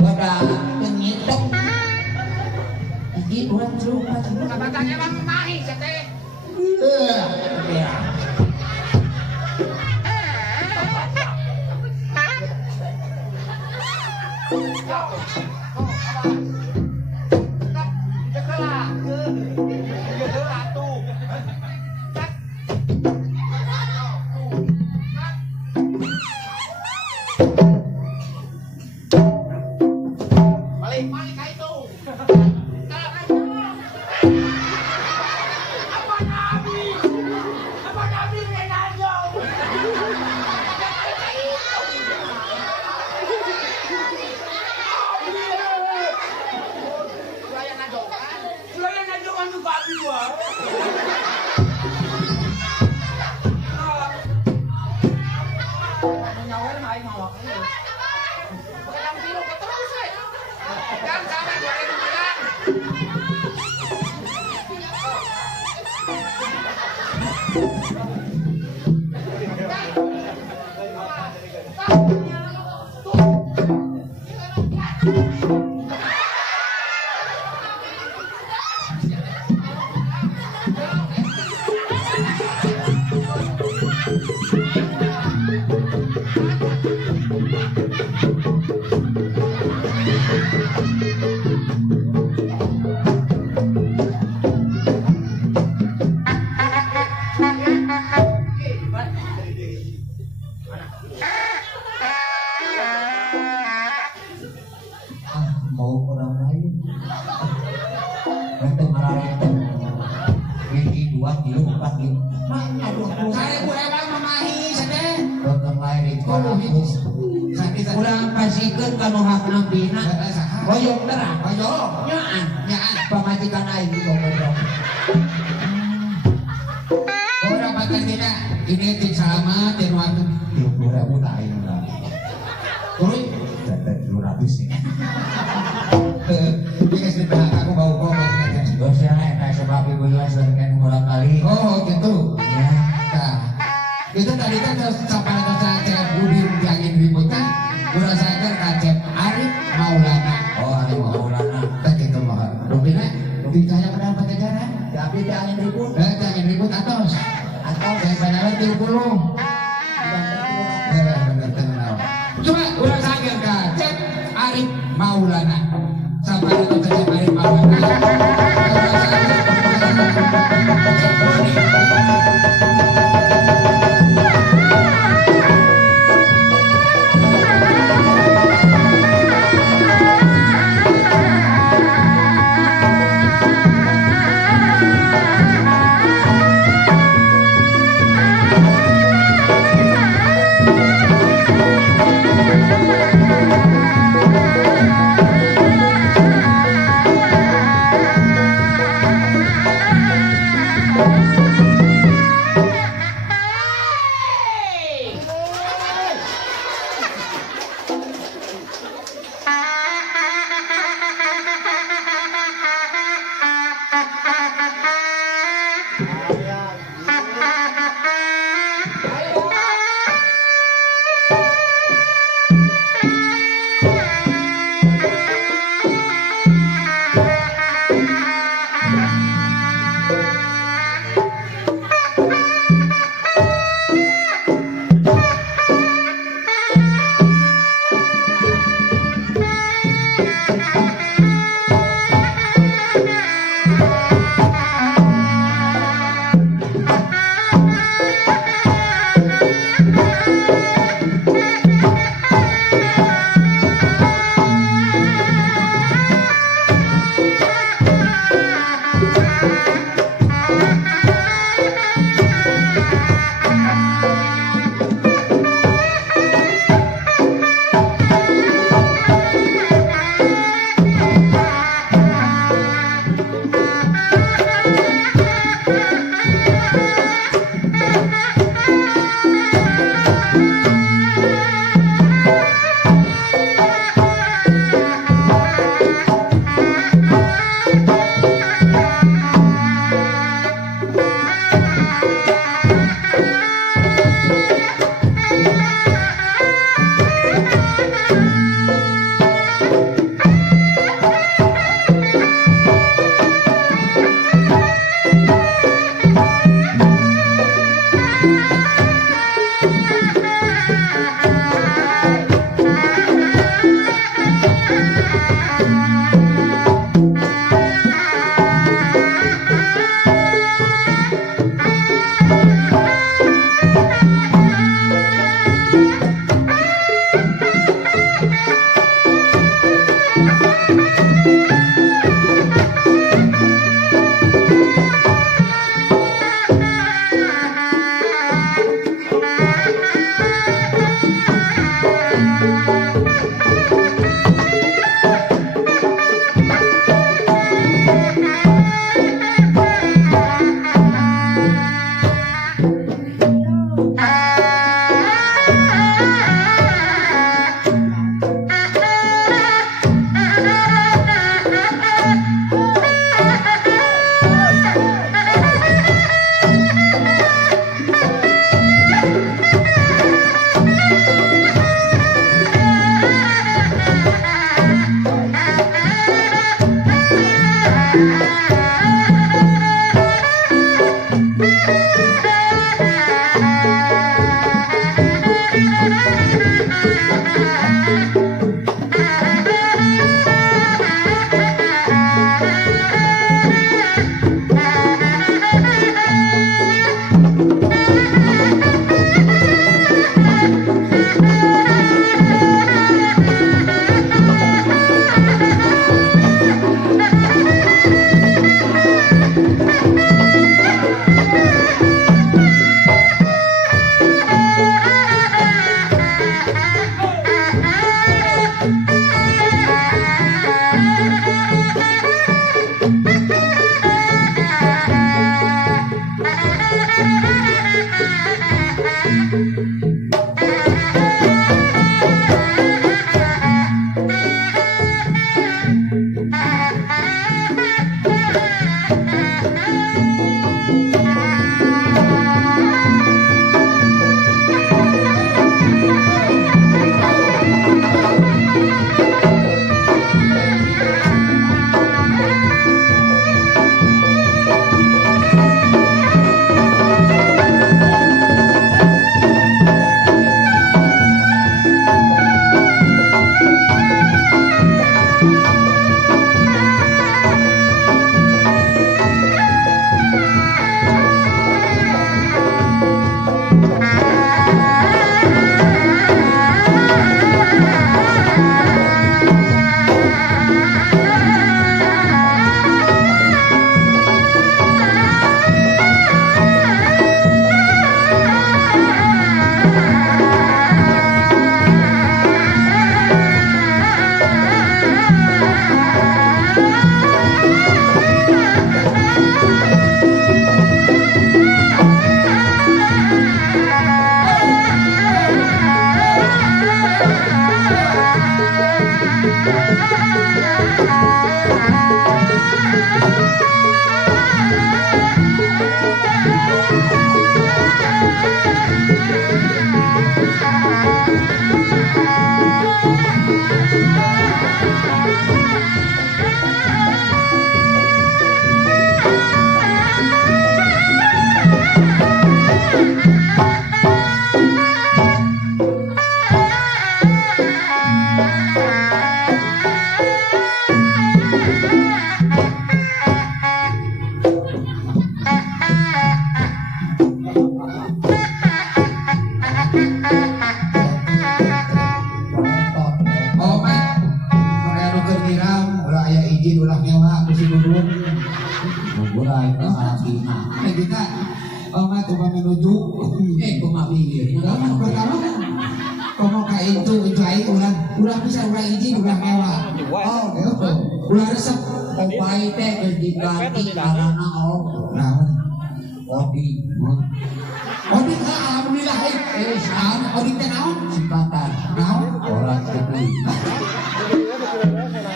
Pada penyitok iki buat rumah Kabatangnya emang mahi teh. ya. Mau orang lain nanti marah ini 2 kilo 4 kilo mana dong saya hewan memahi sedeh dokter lain di kolam kurang pasikeun kanu hak nampina hoyong terang hoyong nyaan pamajikan aing di goblok ora paten dina ini tik selamat dan waktu 20.000 tak aing kuy 200 nih ini sebenarnya aku bau bosnya naik sebab ibu jelas dengan ulang kali oh gitu ya nah itu tadi kan sampai ada cecep Budi jangan ributkan udah saya kan kacep Arif Maulana oh Arif Maulana tak gitu mah Rupina cahaya pendapat negara tapi jangan ribut atos yang benar 30 benar tenang coba udah saya kacep Arif Maulana sampai itu cecep Arif Maulana Ulah bisa ulah izin ulah mewah. Ulah resep. Opai teh geus diganti karena Naon? Odi. Odi alhamdulillah saon odi teh naon? Singkatan Naon? orang gede.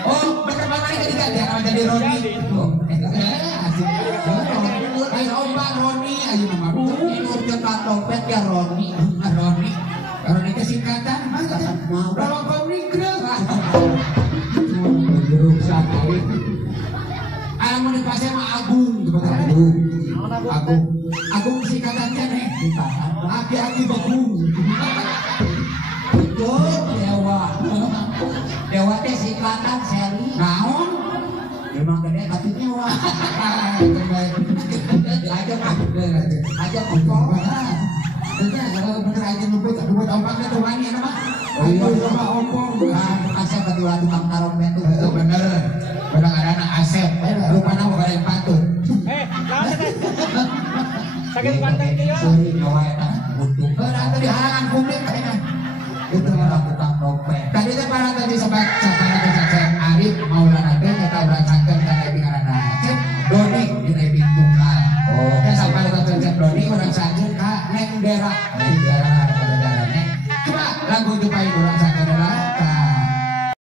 Oh, bener-bener ini diganti nama jadi Roni. Asik. Ayo ombak Roni ayo nama. Ini urut dompet ya Roni. Roni. Roni teh singkatan mah kalau kau nigrek. Jeruk sakit. Alamun di pasar mah Agung, Agung singkatannya nih. Aki-aki Bagung. Betul Dewa. Dewa teh singkatan Seli. Naon? Memang gede tapi nyewa. Aja kotor. Bener aja nubut ompaknya tuh wangi nama. Oh iya, coba ompong. Asep kedua tukang tarompet tuh. Bener. Bener ada anak Asep. Rupanya mau ada yang patut. Sakit pantai itu ya. Sering ngawain butuh. Berarti di halangan publik kayaknya. Itu malah tukang dompet. Tadi teh para tadi sempat sabaraha Cecep Arif Maulana teh kita urasakeun ka Nabi ngaranna Cep Doni di Nabi Tunggal. Oh, Teh sabaraha Cecep Doni urang sakeun ka Neng Dera. Neng Dera.